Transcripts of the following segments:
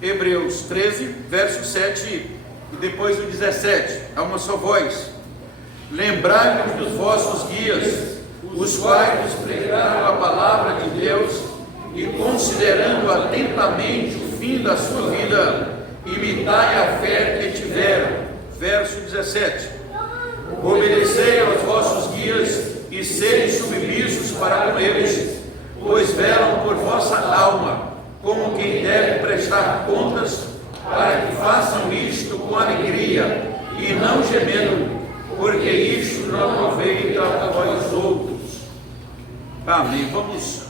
Hebreus 13, verso 7 e depois o 17, a uma só voz. Lembrai-vos dos vossos guias, os quais vos pregaram a palavra de Deus, e considerando atentamente o fim da sua vida, imitai a fé que tiveram. Verso 17. Obedecei aos vossos guias e sede submissos para com eles, pois velam por vossa alma, como quem deve prestar contas, para que façam isto com alegria e não gemendo, porque isto não aproveita a vós outros. Amém. Vamos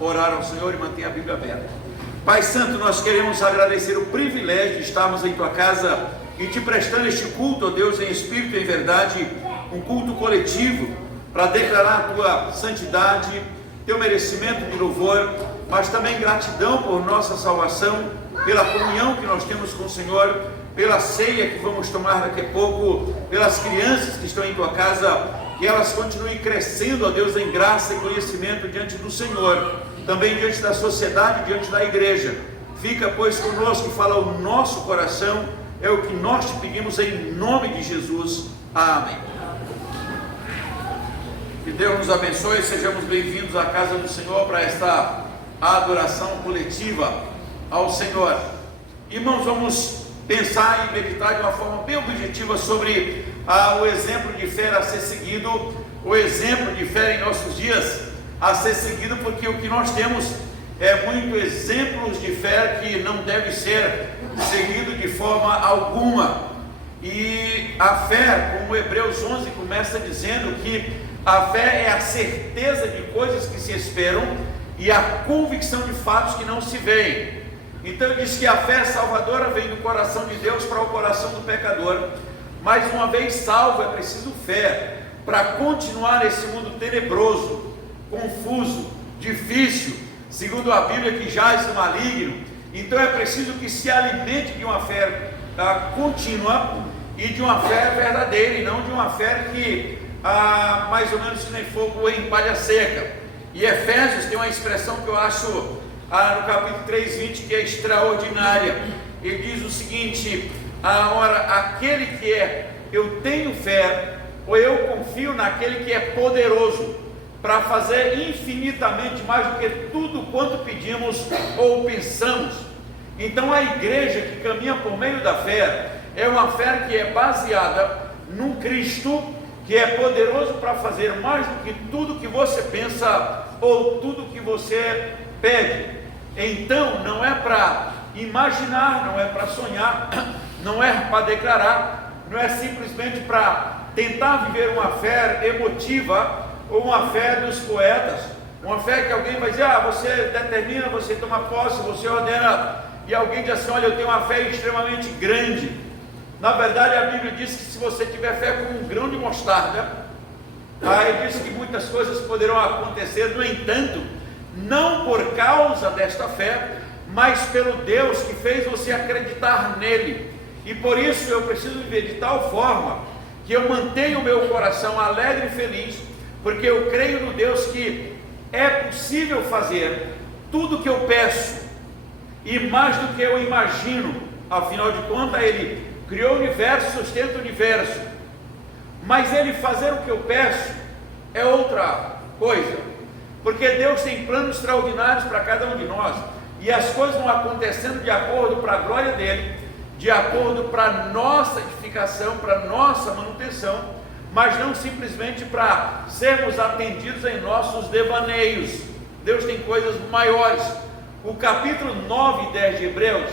orar ao Senhor e manter a Bíblia aberta. Pai Santo, nós queremos agradecer o privilégio de estarmos em Tua casa e te prestando este culto, ó Deus, em espírito e em verdade, um culto coletivo, para declarar a Tua santidade, Teu merecimento de louvor, mas também gratidão por nossa salvação, pela comunhão que nós temos com o Senhor, pela ceia que vamos tomar daqui a pouco, pelas crianças que estão em Tua casa, que elas continuem crescendo, ó Deus, em graça e conhecimento diante do Senhor, também diante da sociedade, diante da igreja. Fica, pois, conosco e fala o nosso coração, é o que nós te pedimos em nome de Jesus. Amém. Que Deus nos abençoe e sejamos bem-vindos à casa do Senhor para esta adoração coletiva ao Senhor. Irmãos, vamos pensar e meditar de uma forma bem objetiva sobre o exemplo de fé a ser seguido, o exemplo de fé em nossos dias a ser seguido, porque o que nós temos é muito exemplos de fé que não deve ser seguido de forma alguma. E a fé, como Hebreus 11 começa dizendo que a fé é a certeza de coisas que se esperam e a convicção de fatos que não se veem. Então ele diz que a fé salvadora vem do coração de Deus para o coração do pecador. Mas uma vez salvo, é preciso fé para continuar nesse mundo tenebroso, confuso, difícil, segundo a Bíblia, que jaz no maligno. Então é preciso que se alimente de uma fé contínua e de uma fé verdadeira, e não de uma fé que mais ou menos que nem fogo em palha seca. E Efésios tem uma expressão que eu acho no capítulo 3:20 que é extraordinária. Ele diz o seguinte: ora, aquele que eu tenho fé, ou eu confio naquele que é poderoso para fazer infinitamente mais do que tudo quanto pedimos ou pensamos. Então a igreja que caminha por meio da fé é uma fé que é baseada num Cristo que é poderoso para fazer mais do que tudo que você pensa ou tudo que você pede. Então não é para imaginar, não é para sonhar, não é para declarar, não é simplesmente para tentar viver uma fé emotiva ou uma fé dos poetas, uma fé que alguém vai dizer, você determina, você toma posse, você ordena, e alguém diz assim, olha, eu tenho uma fé extremamente grande. Na verdade a Bíblia diz que se você tiver fé como um grão de mostarda, aí diz que muitas coisas poderão acontecer. No entanto, não por causa desta fé, mas pelo Deus que fez você acreditar nele. E por isso eu preciso viver de tal forma que eu mantenho o meu coração alegre e feliz, porque eu creio no Deus que é possível fazer tudo o que eu peço e mais do que eu imagino. Afinal de contas, Ele criou o universo, sustenta o universo, mas Ele fazer o que eu peço é outra coisa, porque Deus tem planos extraordinários para cada um de nós, e as coisas vão acontecendo de acordo para a glória dEle, de acordo para a nossa edificação, para a nossa manutenção, mas não simplesmente para sermos atendidos em nossos devaneios. Deus tem coisas maiores. O capítulo 9 e 10 de Hebreus,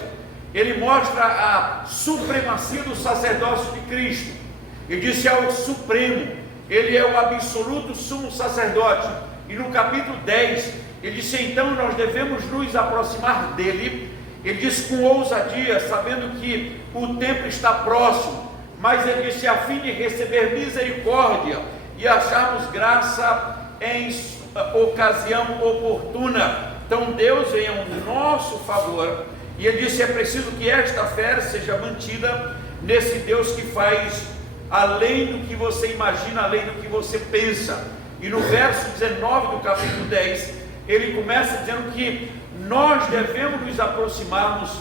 ele mostra a supremacia do sacerdócio de Cristo. Ele diz que é o supremo, ele é o absoluto sumo sacerdote. E no capítulo 10, ele disse, então nós devemos nos aproximar dele. Ele diz com ousadia, sabendo que o tempo está próximo, mas ele disse a fim de receber misericórdia e acharmos graça em ocasião oportuna. Então Deus vem ao nosso favor, e ele disse, é preciso que esta fé seja mantida, nesse Deus que faz além do que você imagina, além do que você pensa. E no verso 19 do capítulo 10, ele começa dizendo que nós devemos nos aproximarmos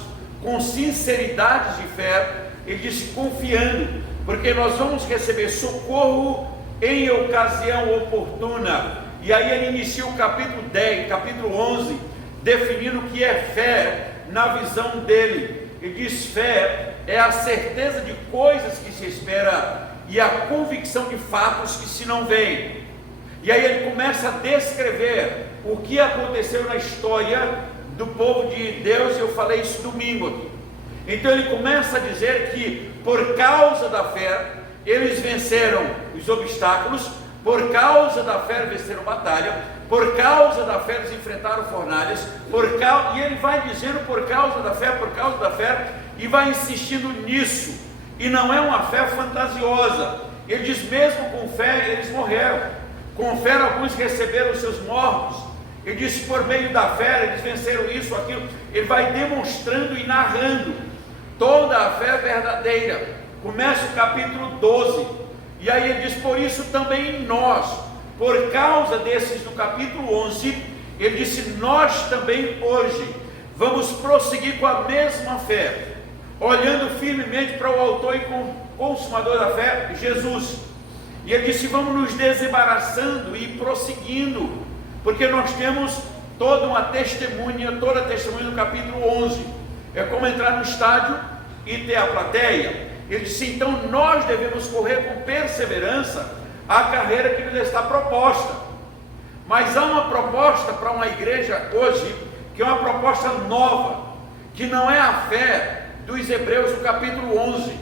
com sinceridade de fé. Ele disse confiando, porque nós vamos receber socorro em ocasião oportuna. E aí ele inicia o capítulo 10, capítulo 11, definindo o que é fé na visão dele. Ele diz: fé é a certeza de coisas que se espera e a convicção de fatos que se não veem. E aí ele começa a descrever o que aconteceu na história do povo de Deus. Eu falei isso domingo aqui. Então ele começa a dizer que por causa da fé eles venceram os obstáculos, por causa da fé venceram batalha, por causa da fé eles enfrentaram fornalhas, e ele vai dizendo por causa da fé, e vai insistindo nisso. E não é uma fé fantasiosa. Ele diz: mesmo com fé eles morreram, com fé alguns receberam os seus mortos. Ele diz: por meio da fé eles venceram isso, aquilo. Ele vai demonstrando e narrando toda a fé verdadeira. Começa o capítulo 12, e aí ele diz: por isso também nós, por causa desses do capítulo 11, ele disse: nós também hoje vamos prosseguir com a mesma fé, olhando firmemente para o autor e consumador da fé, Jesus. E ele disse: vamos nos desembaraçando e prosseguindo, porque nós temos toda a testemunha no capítulo 11. É como entrar no estádio e ter a plateia. Ele disse: então nós devemos correr com perseverança a carreira que nos está proposta. Mas há uma proposta para uma igreja hoje, que é uma proposta nova, que não é a fé dos Hebreus do capítulo 11,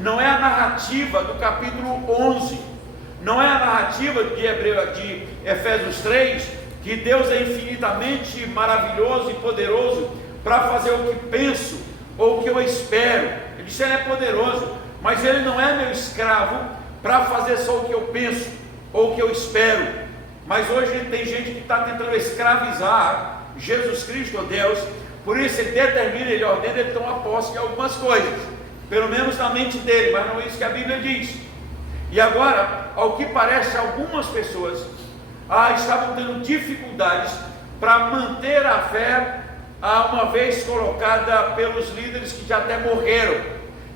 não é a narrativa do capítulo 11, não é a narrativa de Efésios 3, que Deus é infinitamente maravilhoso e poderoso para fazer o que penso ou o que eu espero. Ele disse: ele é poderoso, mas ele não é meu escravo para fazer só o que eu penso ou o que eu espero. Mas hoje tem gente que está tentando escravizar Jesus Cristo, ó Deus. Por isso ele determina, ele ordena, ele toma posse de algumas coisas, pelo menos na mente dele, mas não é isso que a Bíblia diz. E agora, ao que parece, algumas pessoas estavam tendo dificuldades para manter a fé, uma vez colocada pelos líderes que já até morreram.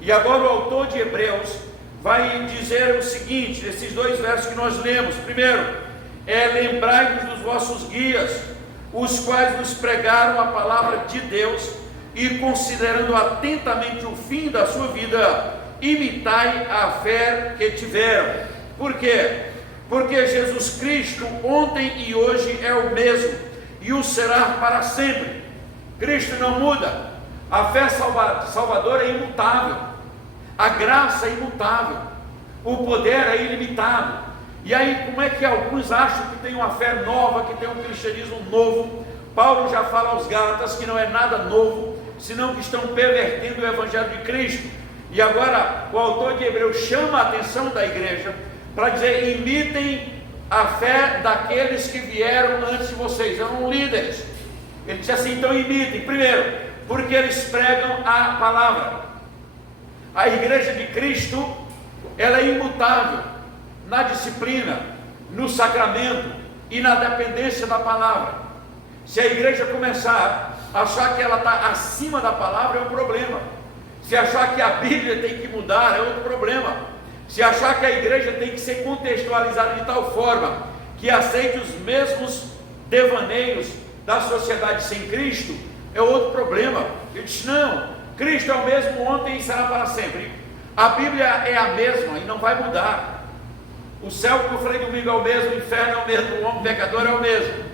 E agora o autor de Hebreus vai dizer o seguinte, nesses dois versos que nós lemos: primeiro, lembrai-vos dos vossos guias, os quais nos pregaram a palavra de Deus, e considerando atentamente o fim da sua vida, imitai a fé que tiveram. Por quê? Porque Jesus Cristo ontem e hoje é o mesmo, e o será para sempre. Cristo não muda. A fé salvadora é imutável, a graça é imutável, o poder é ilimitado. E aí, como é que alguns acham que tem uma fé nova, que tem um cristianismo novo? Paulo já fala aos Gálatas que não é nada novo, senão que estão pervertendo o evangelho de Cristo. E agora o autor de Hebreus chama a atenção da igreja para dizer: imitem a fé daqueles que vieram antes de vocês, eram líderes. Ele diz assim: então imitem. Primeiro, porque eles pregam a palavra. A igreja de Cristo, ela é imutável na disciplina, no sacramento e na dependência da palavra. Se a igreja começar a achar que ela está acima da palavra, é um problema. Se achar que a Bíblia tem que mudar, é outro problema. Se achar que a igreja tem que ser contextualizada de tal forma que aceite os mesmos devaneios da sociedade sem Cristo, é outro problema. Ele diz: não, Cristo é o mesmo ontem e será para sempre. A Bíblia é a mesma e não vai mudar. O céu, que eu falei domingo, é o mesmo, o inferno é o mesmo, o homem pecador é o mesmo.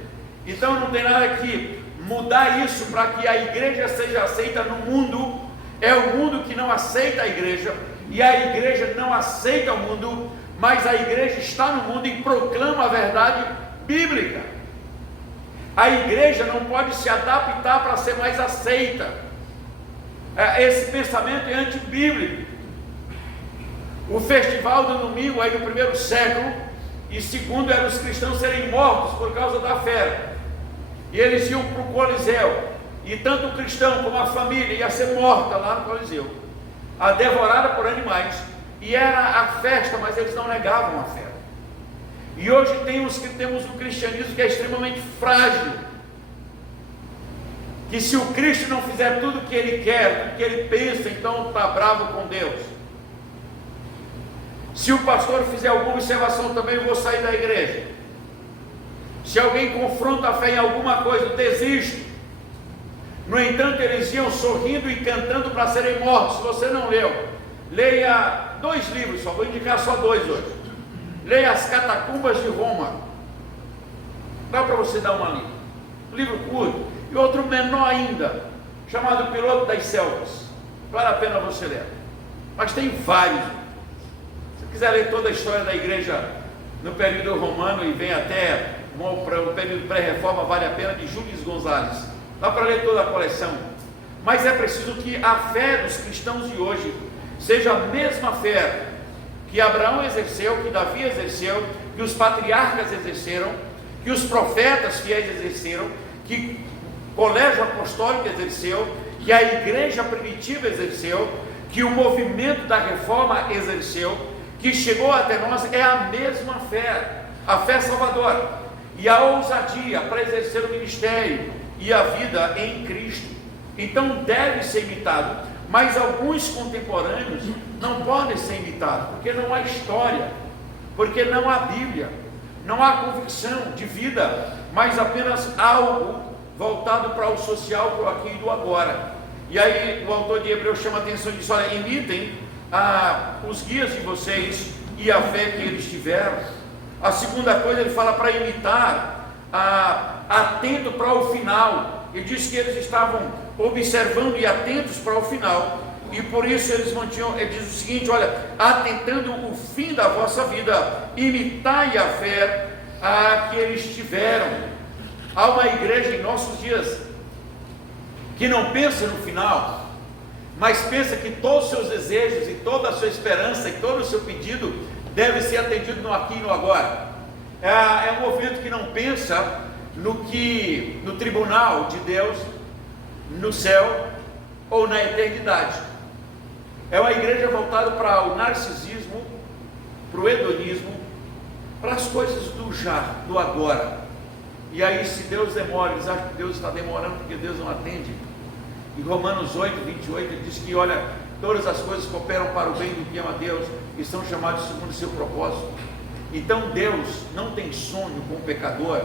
Então não tem nada que mudar isso para que a igreja seja aceita no mundo. É o mundo que não aceita a igreja, e a igreja não aceita o mundo, mas a igreja está no mundo e proclama a verdade bíblica. A igreja não pode se adaptar para ser mais aceita. Esse pensamento é antibíblico. O festival do domingo aí no primeiro século, e segundo, era os cristãos serem mortos por causa da fé, e eles iam para o Coliseu, e tanto o cristão como a família ia ser morta lá no Coliseu. devorada por animais, e era a festa, mas eles não negavam a fé. E hoje temos um cristianismo que é extremamente frágil, que se o Cristo não fizer tudo o que ele quer, tudo o que ele pensa, então está bravo com Deus. Se o pastor fizer alguma observação também, eu vou sair da igreja. Se alguém confronta a fé em alguma coisa, eu desisto. No entanto, eles iam sorrindo e cantando para serem mortos. Se você não leu, leia 2 livros, só vou indicar só 2 hoje. Leia As Catacumbas de Roma. Dá para você dar uma lida. Um livro curto. E outro menor ainda, chamado Piloto das Selvas. Vale a pena você ler. Mas tem vários. Se quiser ler toda a história da igreja no período romano e vem até o período pré-reforma, vale a pena, de Júlio Gonzalez. Dá para ler toda a coleção. Mas é preciso que a fé dos cristãos de hoje seja a mesma fé que Abraão exerceu, que Davi exerceu, que os patriarcas exerceram, que os profetas fiéis exerceram, que o colégio apostólico exerceu, que a igreja primitiva exerceu, que o movimento da reforma exerceu, que chegou até nós. É a mesma fé, a fé salvadora e a ousadia para exercer o ministério e a vida em Cristo. Então deve ser imitado, mas alguns contemporâneos não podem ser imitados, porque não há história, porque não há Bíblia, não há convicção de vida, mas apenas algo voltado para o social, para o aqui e do agora. E aí o autor de Hebreus chama a atenção e diz: olha, imitem os guias de vocês e a fé que eles tiveram. A segunda coisa, ele fala para imitar, atento para o final. Ele diz que eles estavam observando e atentos para o final, e por isso eles mantinham. Ele diz o seguinte: olha, atentando o fim da vossa vida, imitai a fé que eles tiveram. Há uma igreja em nossos dias que não pensa no final, mas pensa que todos os seus desejos e toda a sua esperança e todo o seu pedido deve ser atendido no aqui e no agora. É um movimento que não pensa no tribunal de Deus, no céu ou na eternidade. É uma igreja voltada para o narcisismo, para o hedonismo, para as coisas do já, do agora. E aí, se Deus demora, eles acham que Deus está demorando porque Deus não atende. Em Romanos 8, 28, ele diz que, olha, todas as coisas cooperam para o bem do que ama a Deus e são chamados segundo o seu propósito. Então Deus não tem sonho com o pecador,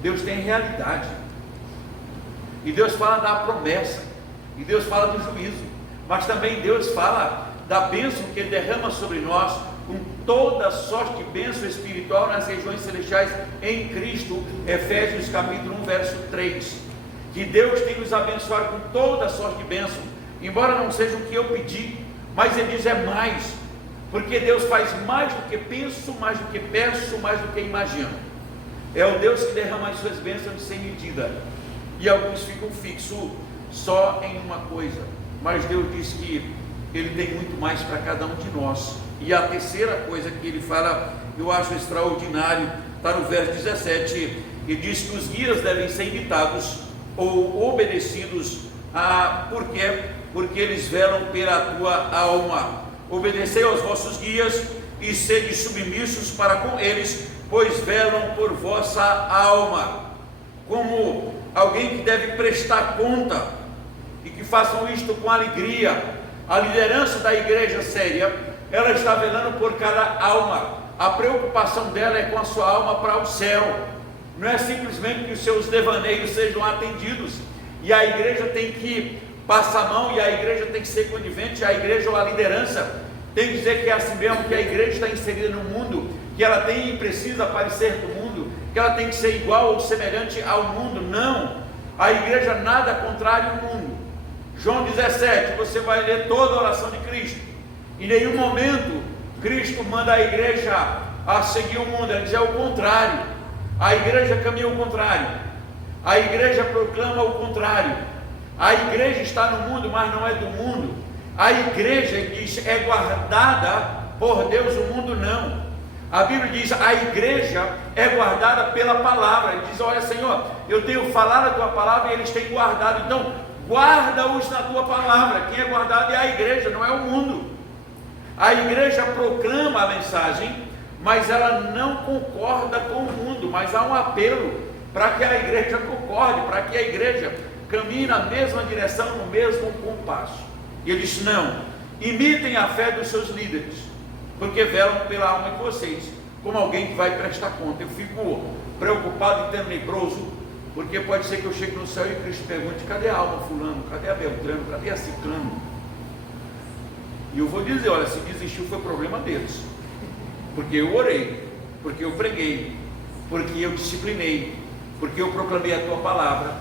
Deus tem realidade. E Deus fala da promessa, e Deus fala do juízo, mas também Deus fala da bênção que Ele derrama sobre nós, com toda sorte de bênção espiritual nas regiões celestiais em Cristo. Efésios capítulo 1, verso 3. Que Deus tem nos abençoado com toda sorte de bênção, embora não seja o que eu pedi, mas Ele diz é mais, porque Deus faz mais do que penso, mais do que peço, mais do que imagino. É o Deus que derrama as suas bênçãos sem medida, e alguns ficam fixos só em uma coisa, mas Deus diz que Ele tem muito mais para cada um de nós. E a terceira coisa que Ele fala, eu acho extraordinário, está no verso 17, e diz que os guias devem ser imitados ou obedecidos. Por quê? Porque eles velam pela tua alma. Obedecei aos vossos guias e sede submissos para com eles, pois velam por vossa alma. Como alguém que deve prestar conta, e que façam isto com alegria. A liderança da igreja séria, ela está velando por cada alma. A preocupação dela é com a sua alma para o céu. Não é simplesmente que os seus devaneios sejam atendidos. E a igreja tem que passar a mão, e a igreja tem que ser conivente. A igreja ou a liderança tem que dizer que é assim mesmo, que a igreja está inserida no mundo, que ela tem e precisa parecer do mundo, que ela tem que ser igual ou semelhante ao mundo. Não, a igreja nada contrário ao mundo. João 17, você vai ler toda a oração de Cristo. Em nenhum momento Cristo manda a igreja a seguir o mundo, ele diz é o contrário. A igreja caminha o contrário, a igreja proclama o contrário. A igreja está no mundo, mas não é do mundo. A igreja, ele diz, é guardada por Deus, o mundo não. A Bíblia diz, a igreja é guardada pela palavra. Ele diz, olha Senhor, eu tenho falado a tua palavra e eles têm guardado. Então, guarda-os na tua palavra. Quem é guardado é a igreja, não é o mundo. A igreja proclama a mensagem, mas ela não concorda com o mundo, mas há um apelo para que a igreja concorde, para que a igreja caminhe na mesma direção, no mesmo compasso. E ele diz: não, imitem a fé dos seus líderes, porque velam pela alma de vocês, como alguém que vai prestar conta. Eu fico preocupado e tenebroso, porque pode ser que eu chegue no céu e Cristo pergunte: cadê a alma fulano, cadê a Beltrano, cadê a Ciclano? E eu vou dizer: olha, se desistiu foi problema deles, porque eu orei, porque eu preguei, porque eu disciplinei, porque eu proclamei a tua palavra,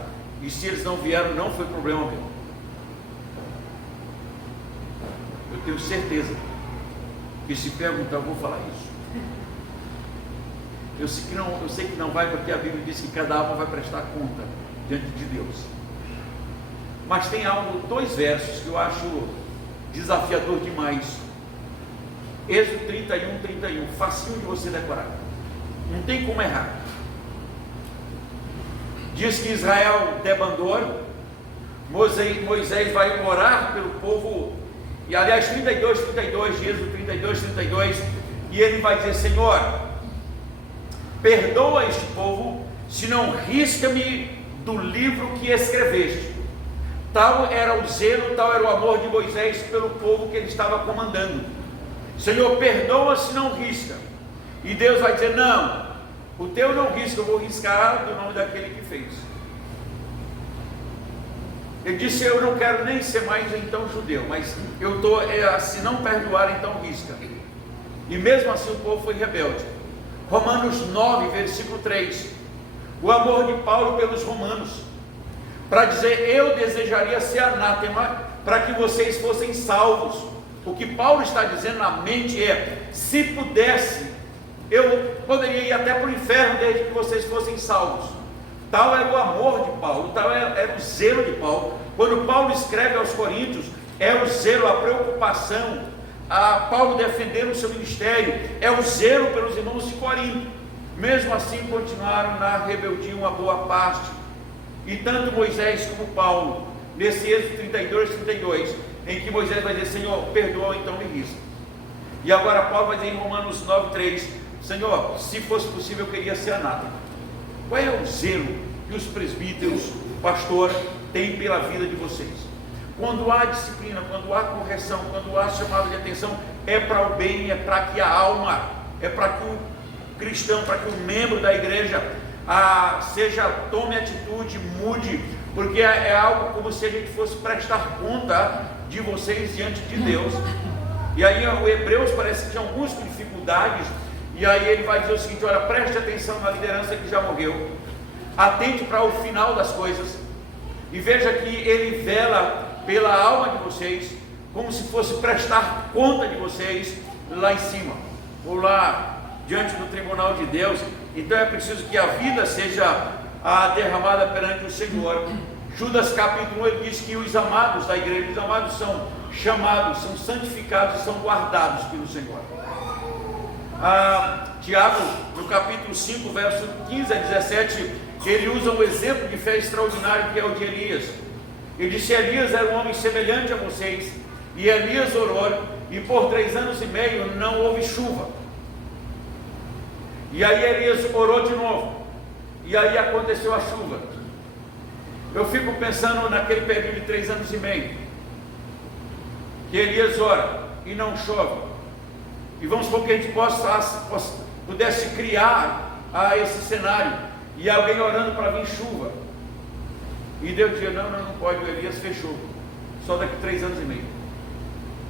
e se eles não vieram, não foi problema meu. Eu tenho certeza que se perguntar, eu vou falar isso. Eu sei que não vai, porque a Bíblia diz que cada alma vai prestar conta diante de Deus. Mas tem algo, 2 versos que eu acho desafiador demais. Êxodo 31, facinho de você decorar, não tem como errar. Diz que Israel debandou, Moisés vai orar pelo povo, e aliás 32, de Êxodo 32, e ele vai dizer: Senhor, perdoa este povo, se não risca-me do livro que escreveste. Tal era o zelo, tal era o amor de Moisés pelo povo que ele estava comandando. Senhor, perdoa se não risca. E Deus vai dizer: não, o teu não risca, eu vou riscar do nome daquele que fez. Ele disse: eu não quero nem ser mais então judeu, mas eu estou, se não perdoar, então risca. E mesmo assim o povo foi rebelde. Romanos 9, versículo 3, o amor de Paulo pelos romanos, para dizer: eu desejaria ser anátema para que vocês fossem salvos. O que Paulo está dizendo na mente é: se pudesse, eu poderia ir até para o inferno desde que vocês fossem salvos. Tal era o amor de Paulo, tal era o zelo de Paulo. Quando Paulo escreve aos Coríntios, é o zelo, a preocupação, a Paulo defendendo o seu ministério, é o zelo pelos irmãos de Corinto. Mesmo assim continuaram na rebeldia uma boa parte, e tanto Moisés como Paulo, nesse Êxodo 32, em que Moisés vai dizer: Senhor, perdoa, então me risca. E agora Paulo vai dizer em Romanos 9,3: Senhor, se fosse possível eu queria ser anátema. Qual é o zelo que os presbíteros, pastor, têm pela vida de vocês? Quando há disciplina, quando há correção, quando há chamado de atenção, é para o bem, é para que a alma, é para que o cristão, para que o membro da igreja tome atitude, mude, porque é algo como se a gente fosse prestar conta de vocês diante de Deus. E aí o Hebreus parece que tinha algumas dificuldades, e aí ele vai dizer o seguinte: olha, preste atenção na liderança que já morreu, atente para o final das coisas, e veja que ele vela pela alma de vocês, como se fosse prestar conta de vocês lá em cima, ou lá diante do tribunal de Deus. Então é preciso que a vida seja derramada perante o Senhor. Judas capítulo 1, ele diz que os amados da igreja, os amados são chamados, são santificados e são guardados pelo Senhor. Tiago, no capítulo 5, verso 15 a 17, ele usa um exemplo de fé extraordinário, que é o de Elias. Ele disse: Elias era um homem semelhante a vocês, e Elias orou, e por 3 anos e meio não houve chuva. E aí Elias orou de novo, e aí aconteceu a chuva. Eu fico pensando naquele período de 3 anos e meio, que Elias ora e não chove, e vamos supor que a gente pudesse criar esse cenário, e alguém orando para vir chuva, e Deus dizia: não pode, o Elias fechou, só daqui 3 anos e meio,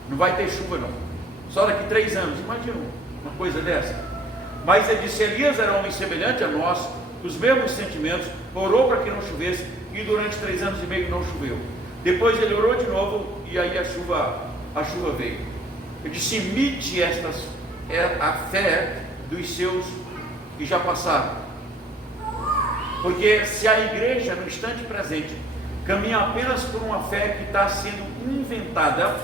não vai ter chuva não, só daqui 3 anos, imagina uma coisa dessa. Mas ele disse: Elias era um homem semelhante a nós, os mesmos sentimentos, orou para que não chovesse, e durante 3 anos e meio não choveu. Depois ele orou de novo, e aí a chuva veio. Ele disse: imite a fé dos seus que já passaram, porque se a igreja no instante presente caminha apenas por uma fé que está sendo inventada,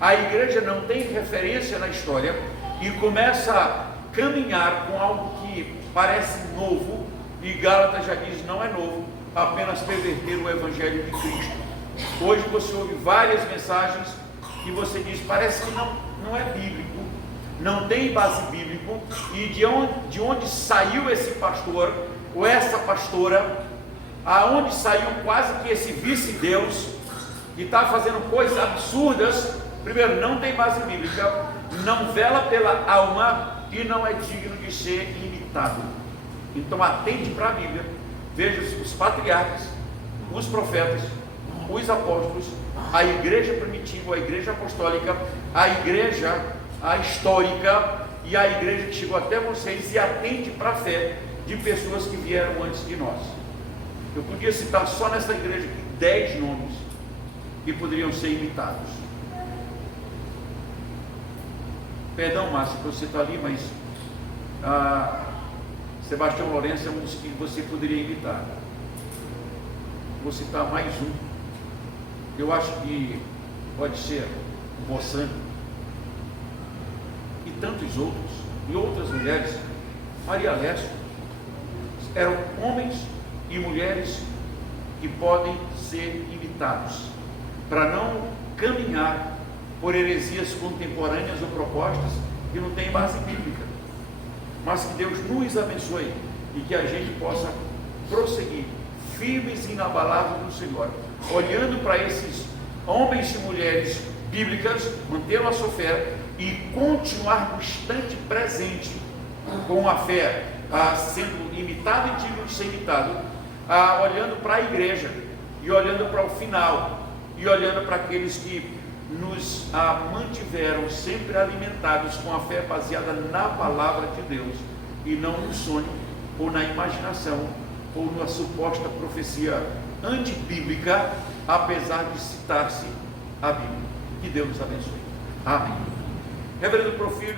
a igreja não tem referência na história e começa a caminhar com algo que parece novo, e Gálatas já diz: não é novo, apenas perverter o evangelho de Cristo. Hoje você ouve várias mensagens e você diz, parece que não é bíblico, não tem base bíblico, e de onde saiu esse pastor ou essa pastora, aonde saiu quase que esse vice-deus, que está fazendo coisas absurdas. Primeiro, não tem base bíblica, não vela pela alma e não é digno de ser imitado. Então atente para a Bíblia, veja os patriarcas, os profetas, os apóstolos, a igreja primitiva, a igreja apostólica, a igreja histórica e a igreja que chegou até vocês, e atente para a fé de pessoas que vieram antes de nós. Eu podia citar só nessa igreja 10 nomes que poderiam ser imitados. Perdão, Márcio, que você está ali, mas Sebastião Lourenço é um dos que você poderia imitar. Vou citar mais um. Eu acho que pode ser o Bossani e tantos outros, e outras mulheres. Maria Lécio. Eram homens e mulheres que podem ser imitados, para não caminhar por heresias contemporâneas ou propostas que não têm base bíblica, mas que Deus nos abençoe e que a gente possa prosseguir firmes e inabaláveis no Senhor, olhando para esses homens e mulheres bíblicas, manter a sua fé e continuar no instante presente com a fé, sendo imitado e digno de ser imitado, olhando para a igreja e olhando para o final e olhando para aqueles que nos mantiveram sempre alimentados com a fé baseada na palavra de Deus e não no sonho ou na imaginação ou na suposta profecia antibíblica, apesar de citar-se a Bíblia. Que Deus nos abençoe. Amém. Reverendo Profírio.